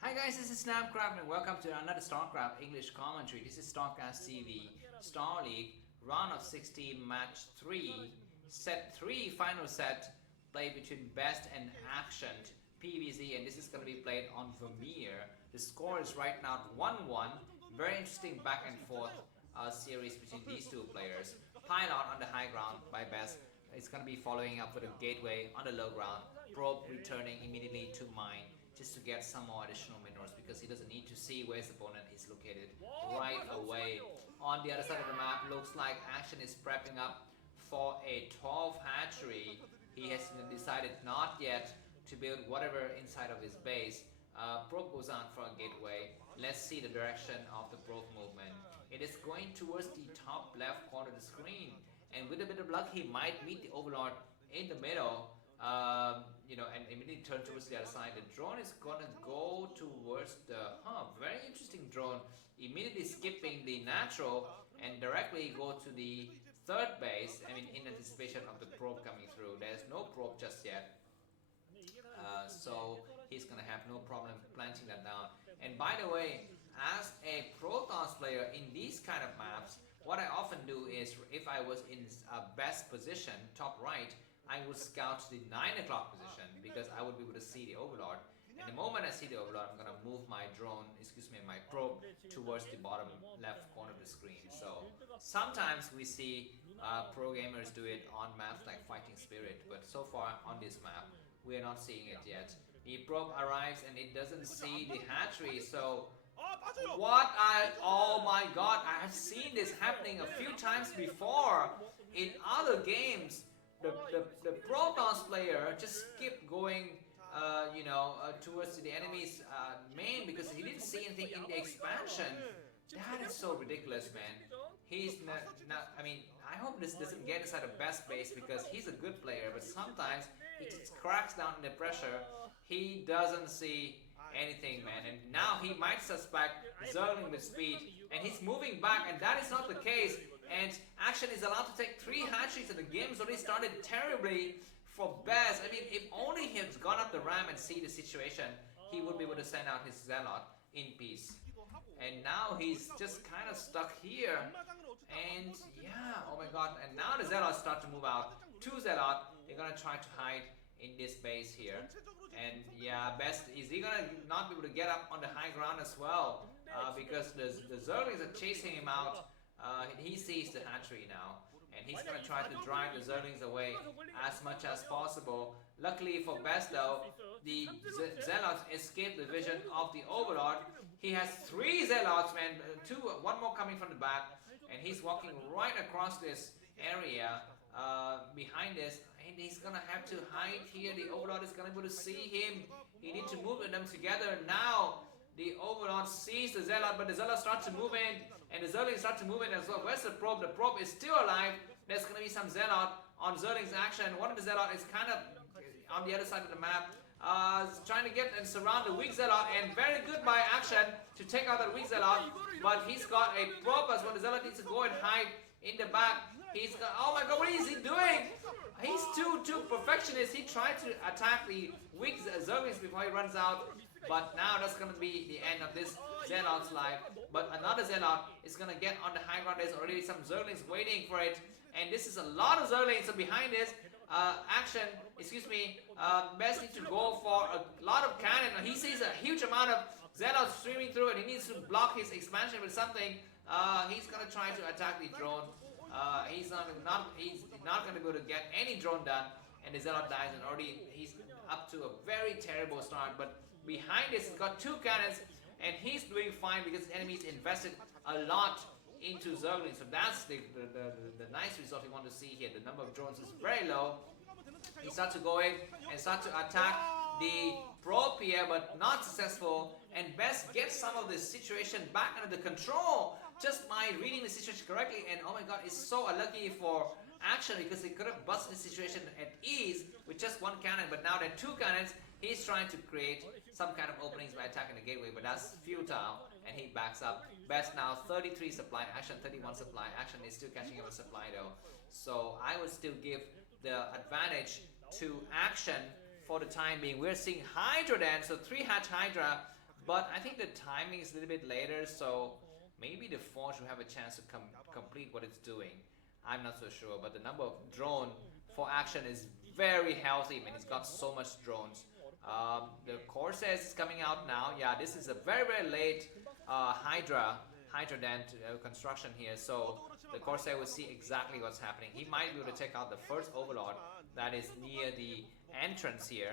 Hi guys, this is Starcraft and welcome to another Starcraft English commentary. This is Starcraft TV Star League round of 16 match 3 set 3 final set played between Best and Action PvZ, and this is going to be played on Vermeer. The score is right now 1-1. Very interesting back and forth series between these two players. Pylon on the high ground by Best. It's going to be following up with a gateway on the low ground. Probe returning immediately to mine just to get some more additional minerals because he doesn't need to see where his opponent is located right away. On the other side of the map, looks like Action is prepping up for a 12 hatchery. He has decided not yet to build whatever inside of his base. Probe goes on for a gateway. Let's see the direction of the probe movement. It is going towards the top left corner of the screen, and with a bit of luck he might meet the Overlord in the middle. And immediately turn towards the other side. The drone is gonna go towards the very interesting drone, immediately skipping the natural and directly go to the third base. I mean, in anticipation of the probe coming through. There's no probe just yet, so he's gonna have no problem planting that down. And by the way, as a Protons player in these kind of maps, what I often do is, if I was in best position, top right, I would scout the 9 o'clock position because I would be able to see the Overlord. And the moment I see the Overlord, I'm gonna move my drone, my probe towards the bottom left corner of the screen. So sometimes we see pro gamers do it on maps like Fighting Spirit, but so far on this map, we are not seeing it yet. The probe arrives and it doesn't see the hatchery, so oh my god, I have seen this happening a few times before in other games. The Protons player just skipped going towards the enemy's main because he didn't see anything in the expansion. That is so ridiculous, man. He's not I mean, I hope this doesn't get inside of Best base because he's a good player, but sometimes he just cracks down in the pressure. He doesn't see anything, man, and now he might suspect Zerling with speed, and he's moving back, and that is not the case. And Action is allowed to take 3 hatcheries, and the game's already started terribly for Best. I mean, if only he had gone up the ramp and see the situation, he would be able to send out his Zealot in peace. And now he's just kind of stuck here. And yeah, oh my god, and now the Zealots start to move out. 2 Zealot, they're gonna try to hide in this base here. And yeah, Best, is he gonna not be able to get up on the high ground as well? Because the Zerlings are chasing him out. He sees the hatchery now, and he's gonna try to drive the Zerlings away as much as possible. Luckily for Best though, the Zealots escape the vision of the Overlord. He has 3 Zealots, man, one more coming from the back, and he's walking right across this area behind this, and he's gonna have to hide here. The Overlord is gonna be able to see him. He needs to move them together now. The Overlord sees the Zealot, but the Zealot starts to move in, and the Zerlings start to move in as well. Where's the probe? The probe is still alive. There's going to be some Zealot on Zerling's action. One of the Zealot is kind of on the other side of the map, trying to get and surround the weak Zealot, and very good by Action to take out the weak Zealot, but he's got a probe as well. The Zealot needs to go and hide in the back. He's got, oh my god, what is he doing? He's too perfectionist. He tried to attack the weak Zerlings before he runs out. But now that's going to be the end of this Zealot's life. But another Zealot is going to get on the high ground. There's already some Zerlings waiting for it. And this is a lot of Zerlings. So behind this, Best needs to go for a lot of cannon. He sees a huge amount of Zealots streaming through, and he needs to block his expansion with something. He's going to try to attack the drone. He's not going to be able to get any drone done. And the Zealot dies, and already he's up to a very terrible start. But behind this, he's got 2 cannons, and he's doing fine because the enemy's invested a lot into Zergling. So that's the nice result we want to see here. The number of drones is very low. He starts to go in and start to attack the probe here, but not successful. And Best gets some of the situation back under the control just by reading the situation correctly. And oh my god, it's so unlucky for Action because he could have busted the situation at ease with just 1 cannon, but now there are 2 cannons. He's trying to create some kind of openings by attacking the gateway, but that's futile, and he backs up. Best now 33 supply, Action 31 supply. Action is still catching up with supply though, so I would still give the advantage to Action for the time being. We're seeing Hydra then, so 3 hatch Hydra. but I think the timing is a little bit later, so maybe the Forge will have a chance to complete what it's doing. I'm not so sure, but the number of drone for action is very healthy. I mean, he's got so much drones. The Corsairs is coming out now. Yeah, this is a very late Hydra dent construction here, so the Corsair will see exactly what's happening. He might be able to take out the first Overlord that is near the entrance here.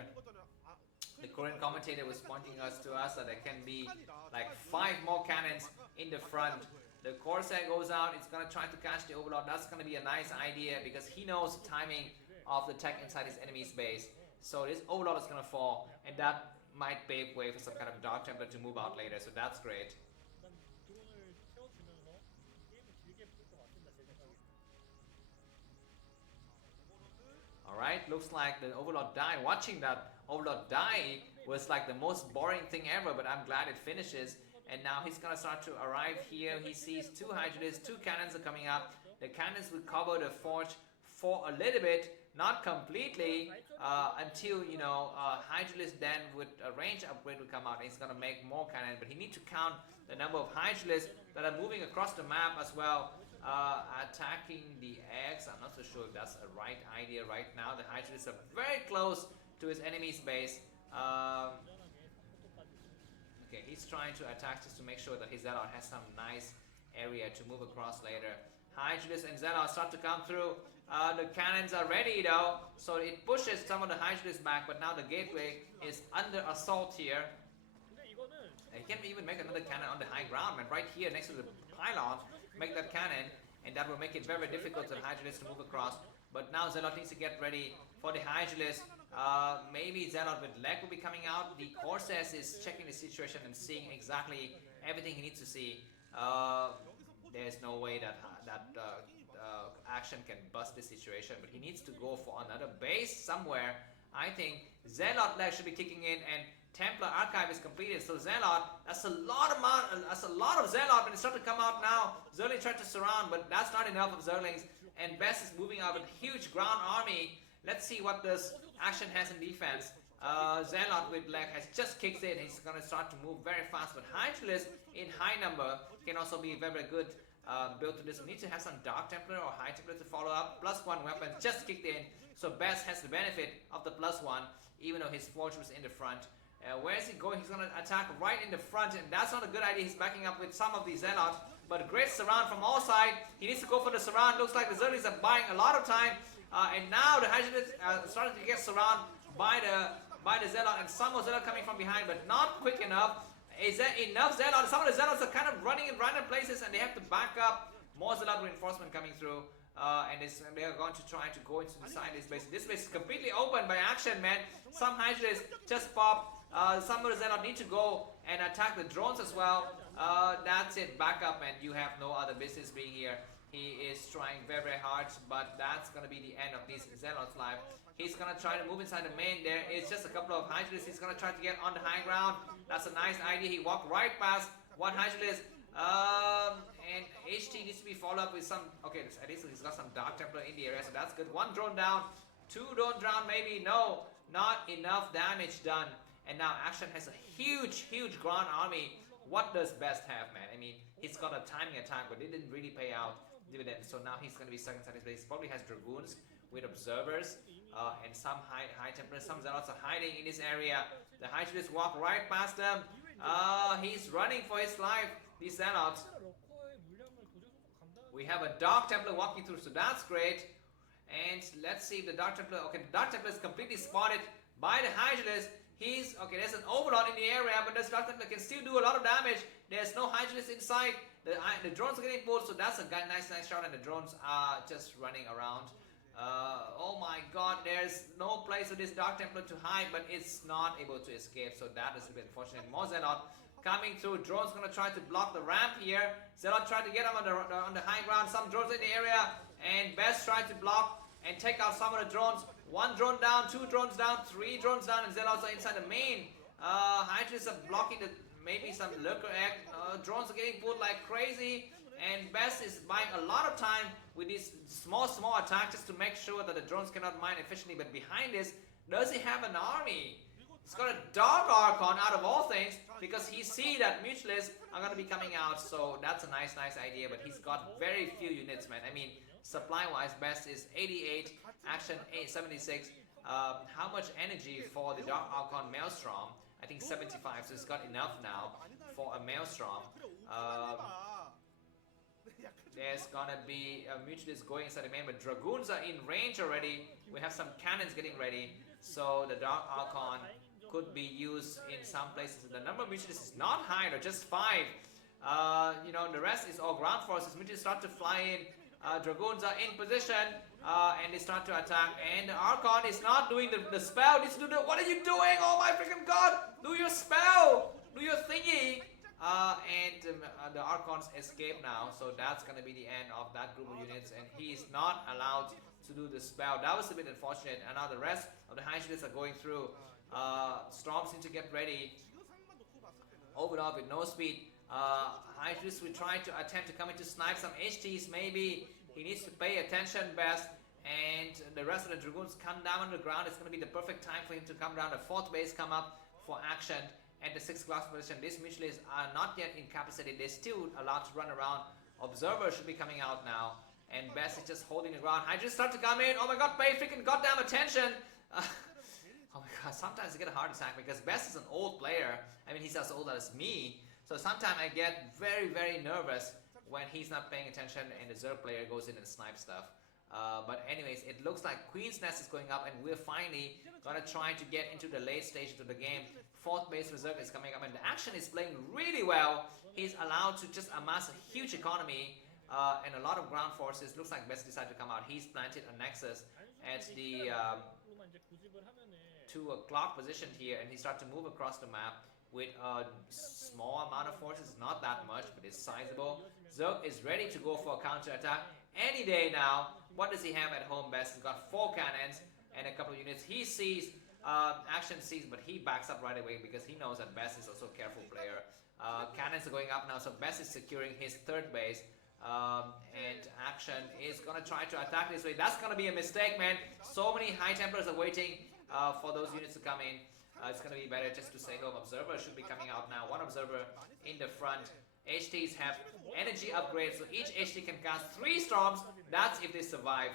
The Korean commentator was pointing to us that there can be like 5 more cannons in the front. The Corsair goes out, it's going to try to catch the Overlord. That's going to be a nice idea because he knows the timing of the tech inside his enemy's base. So this Overlord is going to fall, and that might pave way for some kind of Dark Templar to move out later, so that's great. Alright, looks like the Overlord died. Watching that Overlord die was like the most boring thing ever, but I'm glad it finishes. And now he's gonna start to arrive here. He sees 2 Hydralisks, 2 cannons are coming up. The cannons will cover the Forge for a little bit, not completely, until, you know, Hydralisk then with a range upgrade will come out. He's gonna make more cannon, but he needs to count the number of Hydralisks that are moving across the map as well. Attacking the eggs. I'm not so sure if that's a right idea right now. The Hydralisks are very close to his enemy's base. Okay, he's trying to attack just to make sure that his Zealot has some nice area to move across later. Hydralisk and Zealot start to come through. The cannons are ready though, so it pushes some of the Hydralisks back, but now the gateway is under assault here. He can even make another cannon on the high ground, man, right here next to the pylon. Make that cannon, and that will make it very difficult for the Hydralisk to move across. But now Zealot needs to get ready for the Hydralisk. Maybe Zealot with leg will be coming out. The Corsairs is checking the situation and seeing exactly everything he needs to see. There's no way that action can bust this situation, but he needs to go for another base somewhere. I think Zealot leg should be kicking in, and Templar Archive is completed, so Zealot, that's a lot of Zealot, and it's starting to come out now. Zerling tried to surround, but that's not enough of Zerlings, and Best is moving out with a huge ground army. Let's see what this action has in defense. Zealot with Black has just kicked in. He's going to start to move very fast, but Hydralisk in high number can also be very good build to this. We need to have some Dark Templar or High Templar to follow up. +1 weapon just kicked in, so Best has the benefit of the +1, even though his Forge was in the front. Where is he going? He's going to attack right in the front, and that's not a good idea. He's backing up with some of the Zealots, but great surround from all sides. He needs to go for the surround. Looks like the Zerlings are buying a lot of time, and now the Hydralisk starting to get surrounded by the Zealot, and some more Zealot coming from behind, but not quick enough. Is there enough Zealots? Some of the Zealots are kind of running in random places, and they have to back up. More Zealot reinforcement coming through. And they are going to try to go inside this base. This base is completely open by action, man. Some Hydralisks just popped. Some of the Zealot need to go and attack the drones as well. That's it. Back up, and you have no other business being here. He is trying very hard, but that's going to be the end of this Zealot's life. He's going to try to move inside the main. There is just a couple of Hydralisks. He's going to try to get on the high ground. That's a nice idea. He walked right past one Hydralisk. And HT needs to be followed up with some. Okay, at least he's got some Dark Templar in the area, so that's good. 1 drone down, 2 drone down, maybe. No, not enough damage done. And now Action has a huge ground army. What does Best have, man? I mean, he's got a timing attack, but it didn't really pay out dividends. So now he's going to be stuck inside his base. He probably has Dragoons with observers and some high Templars. Some Zealots are hiding in this area. The Hydralisks walk right past them. He's running for his life. These Zealots. We have a Dark Templar walking through, so that's great. And let's see if the Dark Templar. Okay, the Dark Templar is completely spotted by the Hydralisk. He's okay. There's an Overlord in the area, but this Dark Templar can still do a lot of damage. There's no Hydralisk inside. The drones are getting pulled, so that's a nice shot, and the drones are just running around. Oh my God! There's no place for this Dark Templar to hide, but it's not able to escape. So that is a bit unfortunate. More Zealot coming through. Drones gonna try to block the ramp here. Zealot tried to get him on the high ground. Some drones in the area, and Best tried to block and take out some of the drones. 1 drone down, 2 drones down, 3 drones down, and Zealots are inside the main. Hydralisks are blocking maybe some lurker egg. Drones are getting pulled like crazy, and Best is buying a lot of time with these small attacks just to make sure that the drones cannot mine efficiently. But behind this, does he have an army? He's got a Dark Archon out of all things because he see that Mutualists are going to be coming out. So that's a nice idea. But he's got very few units, man. I mean, supply-wise, best is 88, action 76. How much energy for the Dark Archon Maelstrom? I think 75, so it's got enough now for a Maelstrom. There's gonna be a Mutualist going inside the main, but Dragoons are in range already. We have some cannons getting ready, so the Dark Archon could be used in some places. The number of Mutualists is not high, they're just 5. You know, the rest is all ground forces. Mutualists start to fly in. Dragoons are in position, and they start to attack. And the Archon is not doing the spell. What are you doing? Oh my freaking god! Do your spell! Do your thingy! The Archons escape now, so that's gonna be the end of that group of units, and he is not allowed to do the spell. That was a bit unfortunate, and now the rest of the Hydras are going through. Storms need to get ready. Overall with no speed. Hydras will try to attempt to come in to snipe some HTs. Maybe he needs to pay attention best, and the rest of the Dragoons come down on the ground. It's going to be the perfect time for him to come down. The 4th base come up for action at the 6th class position. These Mutualists are not yet incapacitated. They're still allowed to run around. Observer should be coming out now, and Best is just holding the ground. Hydras start to come in. Oh my god, pay freaking goddamn attention. Oh my god, sometimes I get a heart attack because Best is an old player. I mean, he's as old as me. So sometimes I get very nervous when he's not paying attention and the Zerg player goes in and snipes stuff. But anyways, it looks like Queen's Nest is going up, and we're finally gonna try to get into the late stage of the game. 4th base Reserve is coming up, and the action is playing really well. He's allowed to just amass a huge economy and a lot of ground forces. Looks like Best decided to come out. He's planted a Nexus at the 2 o'clock position here, and he starts to move across the map with a small amount of forces, not that much, but it's sizable. Zerg is ready to go for a counter attack any day now. What does he have at home? Best, he's got 4 cannons and a couple of units. He sees, action sees, but he backs up right away because he knows that Best is also a careful player. Cannons are going up now, so Best is securing his 3rd base. And action is gonna try to attack this way. That's gonna be a mistake, man. So many High Templars are waiting for those units to come in. It's gonna be better just to stay home. Observer should be coming out now. 1 observer in the front. HTs have energy upgrades, so each HT can cast 3 storms. That's if they survive.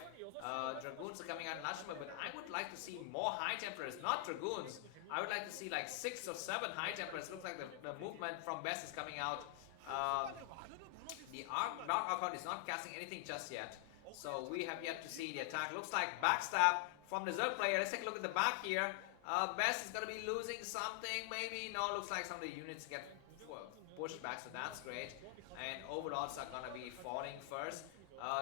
Dragoons are coming out in large number, but I would like to see more High Templars, not Dragoons. I would like to see like 6 or 7 High Templars. Looks like the movement from Best is coming out. The Dark Archon is not casting anything just yet, so we have yet to see the attack. Looks like backstab from the Zerg player. Let's take a look at the back here. Best is going to be losing something, maybe. No, looks like some of the units get pushed back, so that's great. And overlords are going to be falling first.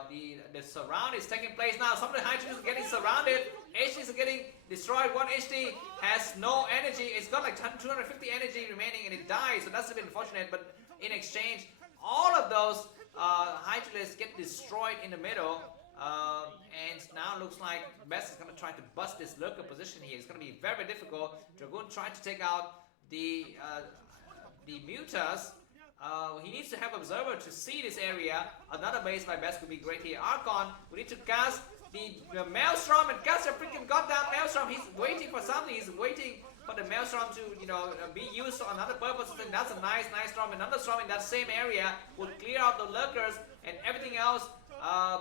The surround is taking place now. Some of the Hydras are getting surrounded. HTs are getting destroyed. 1 HT has no energy. It's got like 250 energy remaining, and it dies, so that's a bit unfortunate. But in exchange, all of those Hydras get destroyed in the middle. And now looks like Best is going to try to bust this lurker position here. It's going to be very difficult. Dragoon tried to take out the Mutas. He needs to have Observer to see this area. Another base by Best could be great here. Archon, we need to cast the Maelstrom and cast a freaking goddamn Maelstrom. He's waiting for something. He's waiting for the Maelstrom to, you know, be used for another purpose. I think that's a nice storm. Another storm in that same area would clear out the lurkers and everything else.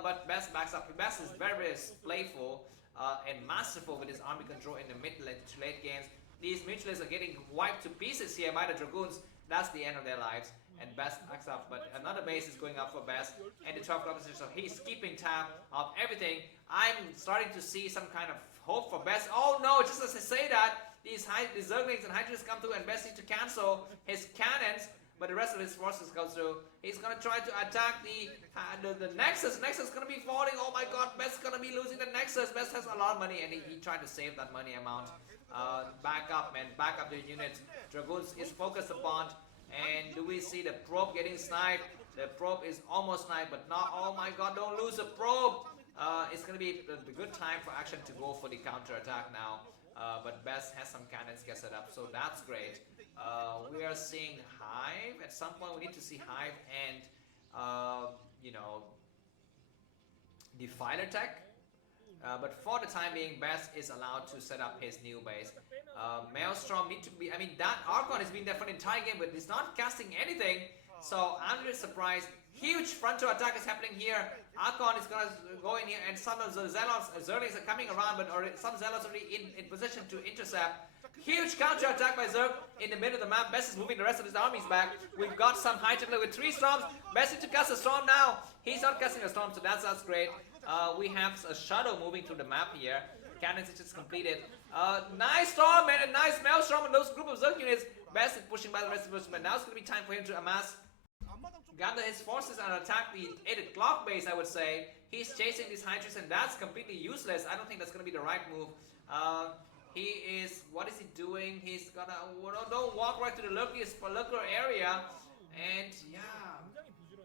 But Best backs up. Best is very playful and masterful with his army control in the mid to late games. These Mutualists are getting wiped to pieces here by the Dragoons. That's the end of their lives. And Best backs up. But another base is going up for Best. And the 12th position, so he's keeping tab of everything. I'm starting to see some kind of hope for Best. Oh no, just as I say that, these Zerglings and Hydras come through, and Best needs to cancel his cannons. But the rest of his forces go through. He's gonna try to attack the Nexus. Nexus is gonna be falling. Oh my god, Best's gonna be losing the Nexus. Best has a lot of money, and he tried to save that money amount. Back up, man. Back up the units. Dragoons is focused upon. And do we see the probe getting sniped? The probe is almost sniped, but not. Oh my god, don't lose the probe. It's gonna be a good time for action to go for the counter attack now. But Best has some cannons get set up, so that's great. We are seeing Hive. At some point, we need to see Hive and, you know, Defiler Tech. But for the time being, Best is allowed to set up his new base. Maelstrom need to be, I mean, that Archon has been there for the entire game, but it's not casting anything. So I'm a little surprised. Huge frontal attack is happening here. Archon is gonna go in here, and some of the Zerlings are coming around, but already, some Zealots already in position to intercept. Huge counter attack by Zerg in the middle of the map. Best is moving the rest of his armies back. We've got some High Templar with 3 storms. Best is to cast a storm now. He's not casting a storm, so that's great. We have a shadow moving through the map here. Cannons is just completed. Nice storm and a nice Maelstrom on those group of Zerg units. Best is pushing by the rest of the but now it's going to be time for him to amass, gather his forces and attack the 8 o'clock base, I would say. He's chasing these Hydras and that's completely useless. I don't think that's going to be the right move. What is he doing? He's gonna, don't walk right to the lurker area. And yeah,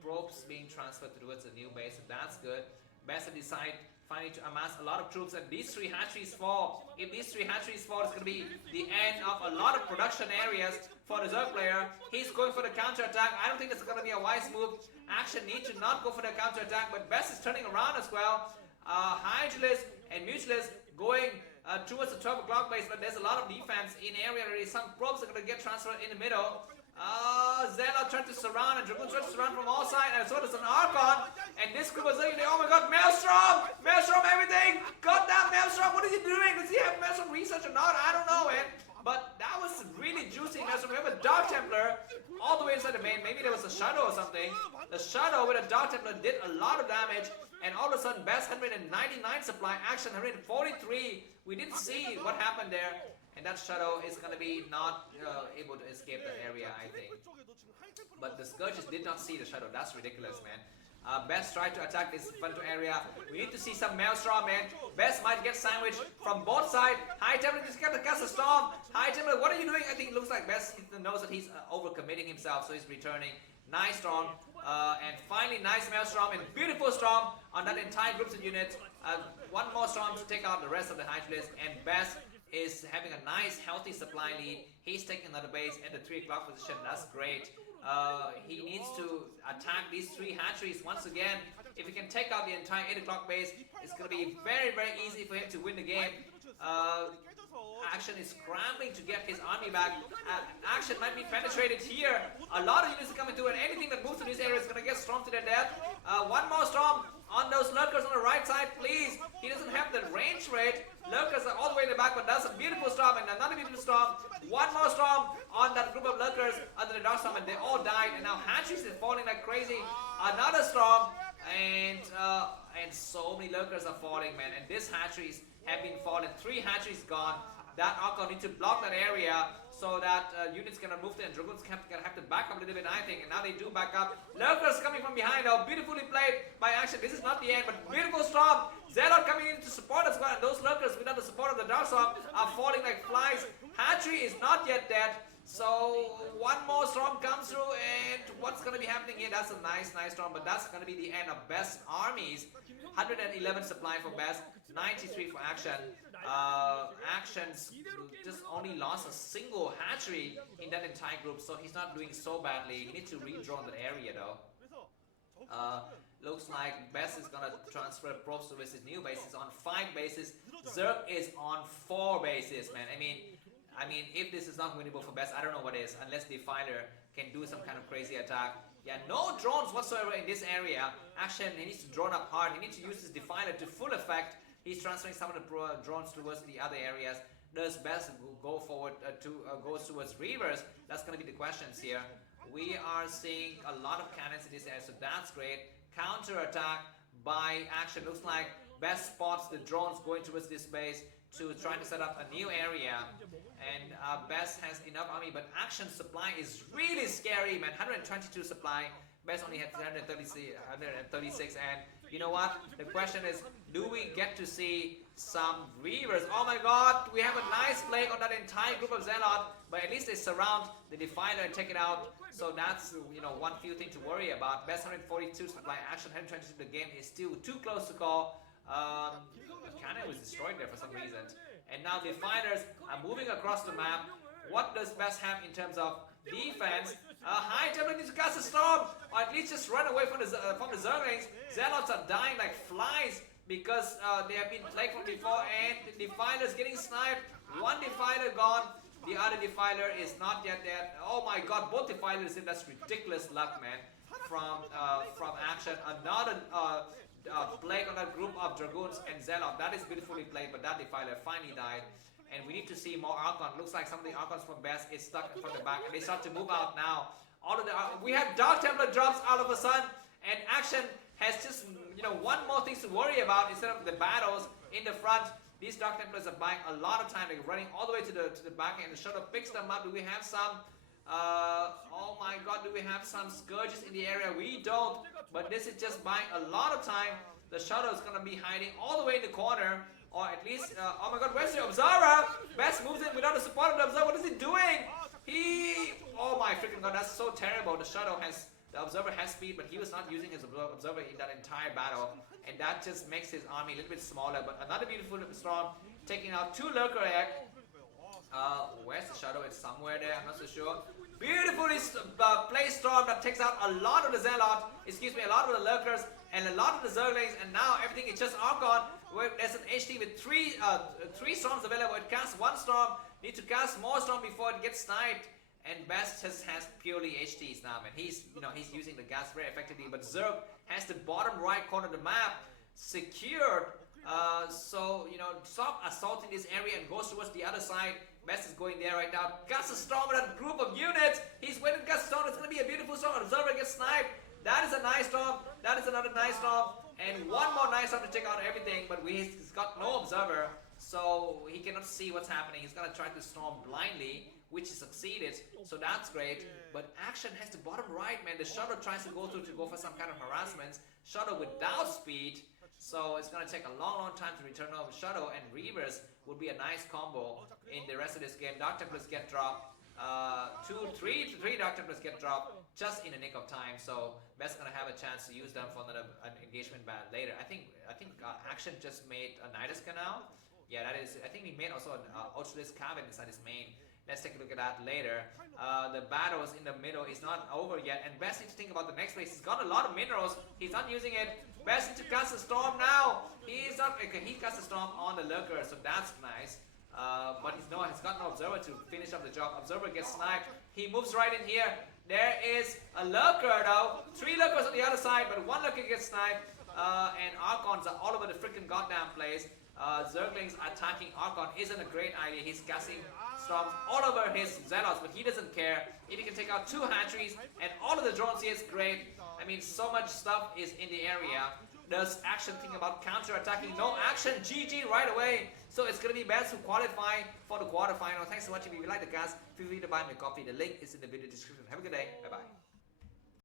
probes being transferred towards the new base, so that's good. Best to decide finally to amass a lot of troops, and these 3 hatcheries fall. If these 3 hatcheries fall, it's going to be the end of a lot of production areas for the Zerg player. He's going for the counter attack. I don't think that's going to be a wise move. Action need to not go for the counter attack, but Best is turning around as well. Hydralis and Mutualist going towards the 12 o'clock base, but there's a lot of defense in area already. Some probes are going to get transferred in the middle. Zelle trying to surround, and Dragoon trying to surround from all sides, and so does an Archon. And this group is like, oh my god, Maelstrom! Maelstrom everything! Goddamn Maelstrom, what is he doing? Does he have Maelstrom research or not? I don't know, man. But that was really juicy Maelstrom. We have a Dark Templar all the way inside the main. Maybe there was a Shadow or something. The Shadow with a Dark Templar did a lot of damage. And all of a sudden, Best 199 supply, Action 143. We didn't see what happened there. And that Shadow is going to be not able to escape that area, I think. But the Scourges did not see the Shadow. That's ridiculous, man. Best tried to attack this frontal area. We need to see some Maelstrom, man. Best might get sandwiched from both sides. High Templar just got to cast a storm. High Templar, what are you doing? I think it looks like Best knows that he's overcommitting himself, so he's returning. Nice storm. And finally, nice Maelstrom and beautiful storm on that entire group of units. One more storm to take out the rest of the Hydralis, and Best is having a nice healthy supply lead. He's taking another base at the 3 o'clock position. That's great. He needs to attack these 3 hatcheries once again. If he can take out the entire 8 o'clock base, it's going to be very, very easy for him to win the game. Action is scrambling to get his army back. Action might be penetrated here. A lot of units are coming through, and anything that moves to this area is going to get stormed to their death. One more storm on those lurkers on the right side, please. He doesn't have the range rate. Lurkers are all the way in the back, but that's a beautiful storm, and another beautiful storm. One more storm on that group of lurkers under the dark storm, and they all died. And now hatcheries is falling like crazy. Another storm, and so many lurkers are falling, man. And these hatcheries have been fallen. 3 hatcheries gone. That Archon needs to block that area so that units cannot move there, and Dragoons gonna have to back up a little bit, I think. And now they do back up. Lurkers coming from behind. Oh, beautifully played by Action. This is not the end, but beautiful storm. Zelle coming in to support as well, and those lurkers without the support of the Dark Storm are falling like flies. Hatchery is not yet dead. So one more storm comes through, and what's going to be happening here? That's a nice storm, but that's going to be the end of Best armies. 111 supply for Best, 93 for Action. Actions just only lost a single hatchery in that entire group, so he's not doing so badly. He needs to redraw that area though. Looks like Best is gonna transfer probes to his new bases on 5 bases. Zerg is on 4 bases, man. I mean, if this is not winnable for Best, I don't know what is, unless Defiler can do some kind of crazy attack. Yeah, no drones whatsoever in this area. Action, he needs to drone up hard. He needs to use his Defiler to full effect. He's transferring some of the drones towards the other areas. Does Best go forward goes towards Reavers? That's going to be the questions here. We are seeing a lot of cannons in this area, so that's great. Counter attack by Action. Looks like Best spots the drones going towards this base to try to set up a new area. And Best has enough army, but Action supply is really scary, man. 122 supply. Best only had 136, and you know what? The question is, do we get to see some Reavers? Oh my god, we have a nice plague on that entire group of Zealot, but at least they surround the Defiler and take it out. So that's, you know, one few thing to worry about. Best 142 supply, Action 122. The game is still too close to call. The cannon was destroyed there for some reason. And now Defilers are moving across the map. What does Best have in terms of defense? High Templar needs to cast a storm, or at least just run away from the Zerglings. Zealots are dying like flies because they have been plagued from before, and the Defilers getting sniped. One defiler gone. The other defiler is not yet dead. Oh my god, both defilers in. That's ridiculous luck, man. From Action. Another plague on that group of Dragoons and Zelle. That is beautifully played, but that defiler finally died. And we need to see more Archon. Looks like some of the Archons from Best is stuck from the back, and they start to move out now. All of the we have Dark Templar drops all of a sudden, and Action has just one more thing to worry about instead of the battles in the front. These Dark Templars are buying a lot of time. They're running all the way to the back end. The Shadow picks them up. Do we have some? Oh my god, do we have some Scourges in the area? We don't, but this is just buying a lot of time. The Shadow is gonna be hiding all the way in the corner. Or at least, oh my god, where's the Observer? Best moves in without the support of the Observer. What is he doing? Oh my freaking god, that's so terrible. The Observer has speed, but he was not using his Observer in that entire battle. And that just makes his army a little bit smaller. But another beautiful Storm, taking out 2 Lurker Egg. Where's the Shadow? It's somewhere there, I'm not so sure. Beautifully placed Storm that takes out a lot of the Zealot, a lot of the Lurkers, and a lot of the Zerglings, and now everything is just Archon. There's an HT with three Storms available. It casts 1 Storm, need to cast more Storm before it gets sniped, and Best just has purely HTs now, man. He's using the gas very effectively, but Zerg has the bottom right corner of the map secured. So stop assaulting this area and goes towards the other side. Best is going there right now. Gust a Storm with a group of units. He's winning Gust a Storm. It's going to be a beautiful Storm. Observer gets sniped. That is a nice Storm. That is another nice Storm. And one more nice Storm to take out everything. But he's got no Observer. So he cannot see what's happening. He's going to try to Storm blindly, which he succeeded. So that's great. But Action has the bottom right, man. The Shadow tries to go through to go for some kind of harassment. Shadow without speed. So it's going to take a long time to return over. Shadow and Reavers would be a nice combo in the rest of this game. Dark Templars get dropped. 3 Dark Templars get dropped just in the nick of time. So Best's going to have a chance to use them for another engagement ban later. I think Action just made a Nidus Canal. Yeah, that is. I think he made also an Ultralisk Cabin inside his main. Let's take a look at that later. The battles in the middle is not over yet, and Best needs to think about the next phase. He's got a lot of minerals. He's not using it. Best needs to cast a Storm now. He's not. Okay, he cast a Storm on the Lurker, so that's nice. But he's got no Observer to finish up the job. Observer gets sniped. He moves right in here. There is a Lurker though. 3 Lurkers on the other side, but 1 Lurker gets sniped. And Archons are all over the freaking goddamn place. Zerglings attacking Archon isn't a great idea. He's casting Storms all over his Zealots, but he doesn't care. If he can take out 2 hatcheries and all of the drones here, it's great. I mean, so much stuff is in the area. Does Action think about counter-attacking? No Action, GG right away. So it's going to be Best who qualify for the quarterfinal. Thanks for watching. If you like the cast, feel free to buy me a coffee. The link is in the video description. Have a good day. Bye-bye.